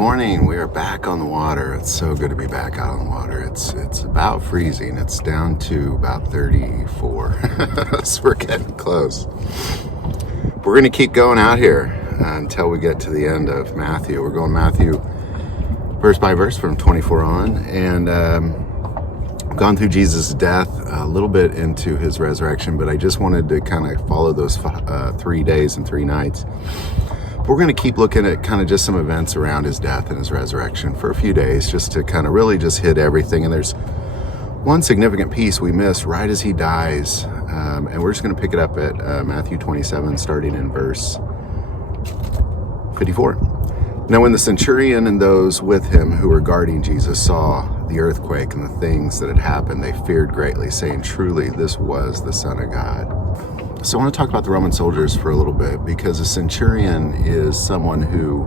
morning. We are back on the water. It's so good to be back out on the water. It's about freezing. It's down to about 34. So we're getting close. We're going to keep going out here until we get to the end of Matthew. We're going Matthew verse by verse from 24 on, and gone through Jesus' death, a little bit into his resurrection, but I just wanted to kind of follow those 3 days and 3 nights. We're going to keep looking at kind of just some events around his death and his resurrection for a few days, just to kind of really just hit everything. And there's one significant piece we missed right as he dies, and we're just going to pick it up at Matthew 27, starting in verse 54. Now when the centurion and those with him who were guarding Jesus saw the earthquake and the things that had happened, they feared greatly, saying, "Truly, this was the Son of God." So I want to talk about the Roman soldiers for a little bit, because a centurion is someone who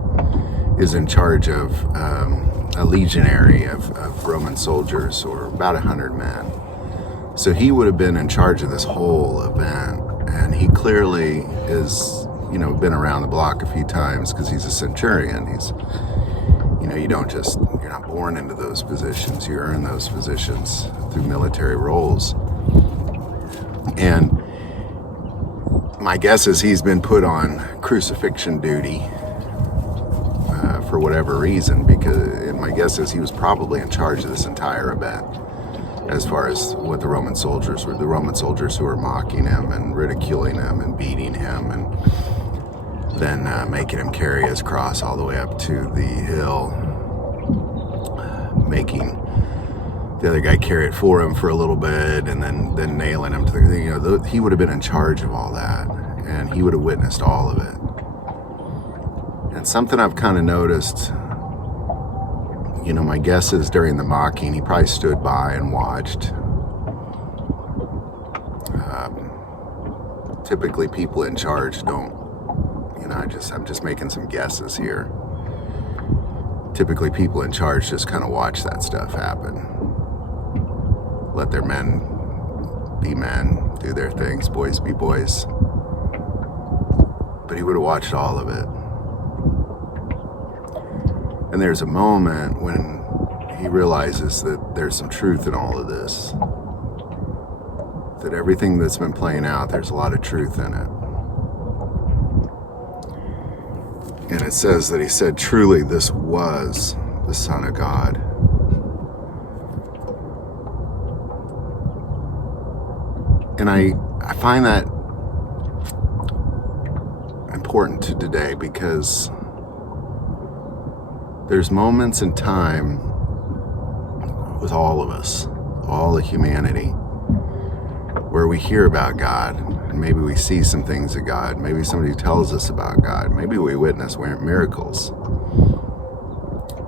is in charge of a legionary of Roman soldiers, or about 100 men. So he would have been in charge of this whole event, and he clearly is, been around the block a few times, because he's a centurion. He's, you're not born into those positions. You earn those positions through military roles. And my guess is he's been put on crucifixion duty for whatever reason, because my guess is he was probably in charge of this entire event as far as what the Roman soldiers were. The Roman soldiers who were mocking him and ridiculing him and beating him, and then making him carry his cross all the way up to the hill, making the other guy carry it for him for a little bit, and then nailing him to the, he would have been in charge of all that, and he would have witnessed all of it. And something I've kind of noticed, my guess is during the mocking, he probably stood by and watched. Typically people in charge don't, I'm just making some guesses here. Typically people in charge just kind of watch that stuff happen. Let their men be men, do their things, boys be boys. But he would have watched all of it. And there's a moment when he realizes that there's some truth in all of this. That everything that's been playing out, there's a lot of truth in it. And it says that he said, "Truly, this was the Son of God." And I find that important to today, because there's moments in time with all of us, all of humanity, where we hear about God, and maybe we see some things of God, maybe somebody tells us about God, maybe we witness miracles,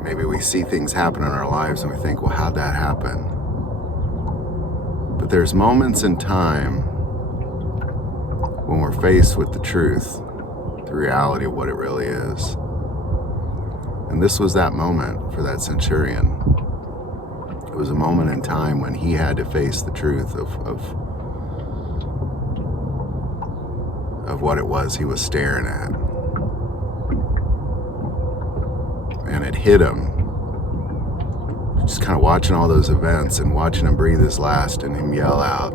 maybe we see things happen in our lives and we think, well, how'd that happen? But there's moments in time when we're faced with the truth, the reality of what it really is. And this was that moment for that centurion. It was a moment in time when he had to face the truth of what it was he was staring at. And it hit him. Just kind of watching all those events and watching him breathe his last and him yell out.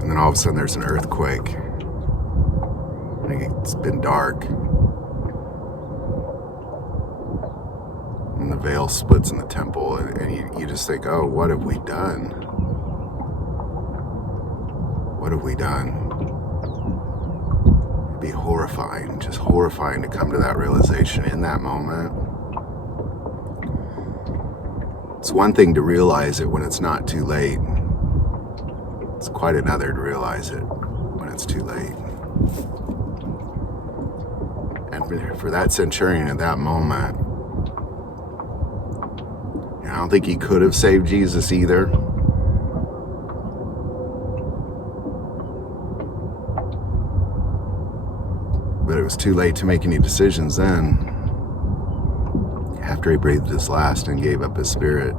And then all of a sudden there's an earthquake. It's been dark. And the veil splits in the temple, and you just think, oh, what have we done? What have we done? It'd be horrifying, just horrifying to come to that realization in that moment. It's one thing to realize it when it's not too late. It's quite another to realize it when it's too late. And for that centurion at that moment, I don't think he could have saved Jesus either. But it was too late to make any decisions then. After he breathed his last and gave up his spirit,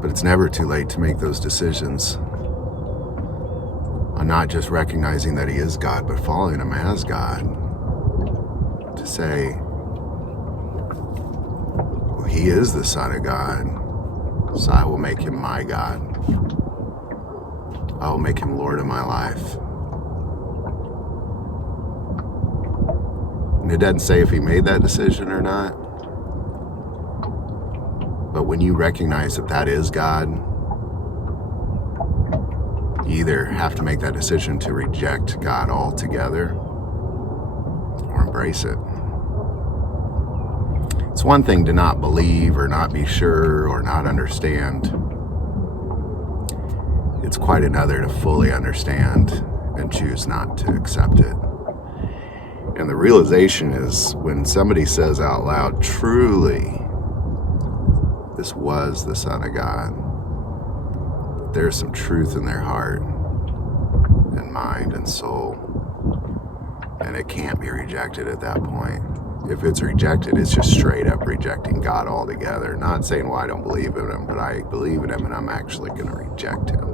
But it's never too late to make those decisions on not just recognizing that he is God, but following him as God. To say, well, he is the Son of God, so I will make him my God. I will make him Lord of my life. And it doesn't say if he made that decision or not. But when you recognize that that is God, you either have to make that decision to reject God altogether or embrace it. It's one thing to not believe or not be sure or not understand. It's quite another to fully understand and choose not to accept it. And the realization is when somebody says out loud, truly, this was the Son of God, there's some truth in their heart and mind and soul, and it can't be rejected at that point. If it's rejected, it's just straight up rejecting God altogether. Not saying, well, I don't believe in him, but I believe in him and I'm actually going to reject him.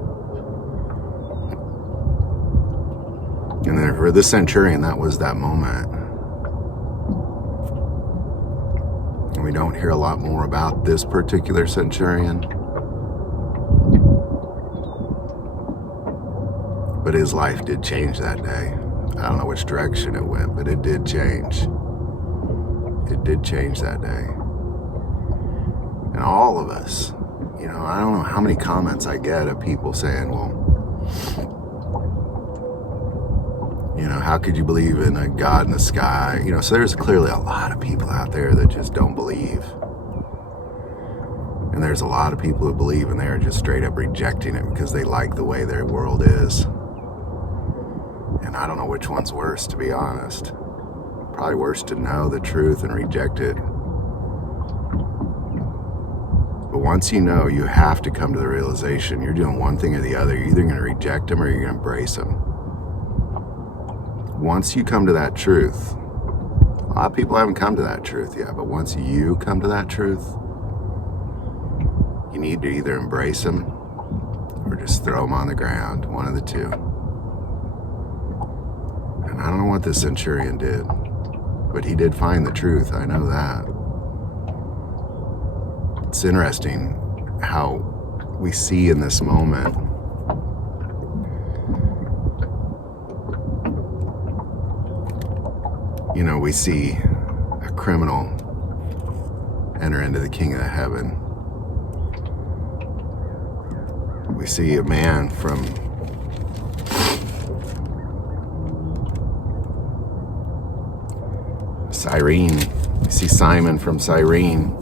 And then for the centurion, that was that moment. And we don't hear a lot more about this particular centurion. But his life did change that day. I don't know which direction it went, but it did change. It did change that day. And all of us, I don't know how many comments I get of people saying, well, how could you believe in a God in the sky? So there's clearly a lot of people out there that just don't believe. And there's a lot of people who believe and they're just straight up rejecting it because they like the way their world is. And I don't know which one's worse, to be honest. Probably worse to know the truth and reject it. But once you know, you have to come to the realization you're doing one thing or the other. You're either going to reject him or you're going to embrace him. Once you come to that truth, a lot of people haven't come to that truth yet, but once you come to that truth, you need to either embrace him or just throw him on the ground, one of the two. And I don't know what this centurion did, but he did find the truth, I know that. It's interesting how we see in this moment we see a criminal enter into the King of Heaven. We see a man from Cyrene. We see Simon from Cyrene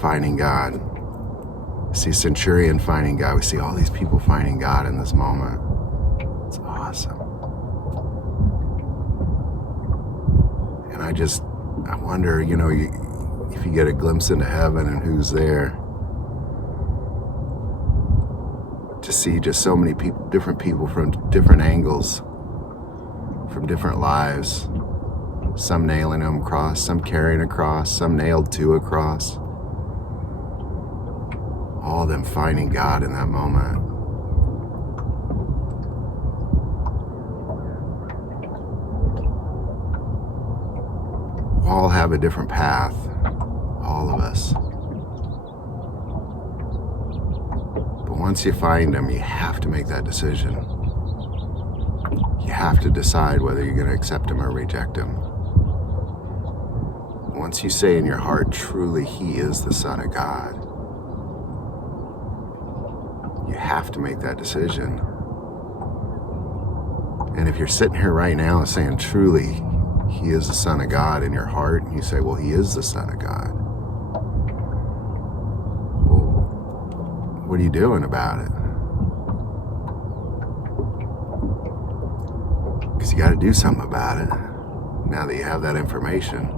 finding God. We see Centurion finding God. We see all these people finding God in this moment. It's awesome. And I wonder, if you get a glimpse into heaven and who's there, to see just so many people, different people from different angles, from different lives, some nailing them across, some carrying a cross, some nailed to a cross, all of them finding God in that moment. We all have a different path, all of us. But once you find him, you have to make that decision. You have to decide whether you're going to accept him or reject him. Once you say in your heart, truly, he is the Son of God, you have to make that decision. And if you're sitting here right now saying, truly, he is the Son of God in your heart, and you say, well, he is the Son of God. Well, what are you doing about it? Because you got to do something about it now that you have that information.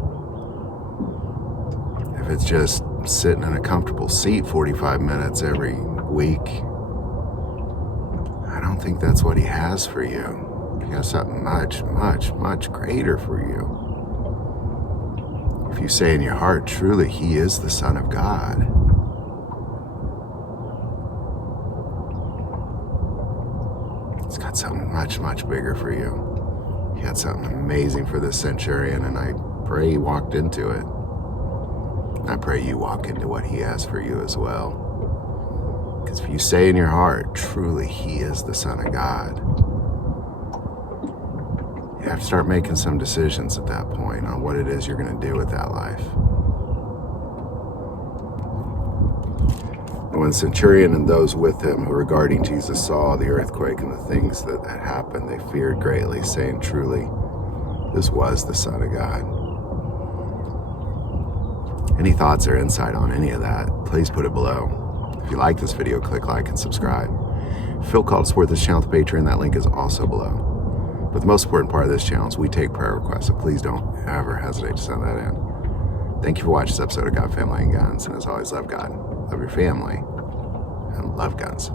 If it's just sitting in a comfortable seat 45 minutes every week, I don't think that's what he has for you. He has something much, much, much greater for you. If you say in your heart, truly, he is the Son of God, He's got something much, much bigger for you. He had something amazing for this centurion, and I pray he walked into it. I pray you walk into what he has for you as well. Because if you say in your heart, truly, he is the Son of God, you have to start making some decisions at that point on what it is you're going to do with that life. And when the centurion and those with him who were guarding Jesus saw the earthquake and the things that had happened, they feared greatly, saying, truly, this was the Son of God. Any thoughts or insight on any of that, please put it below. If you like this video, click like and subscribe. If you feel called to support this channel with Patreon, that link is also below. But the most important part of this channel is we take prayer requests, so please don't ever hesitate to send that in. Thank you for watching this episode of God, Family, and Guns. And as always, love God, love your family, and love guns.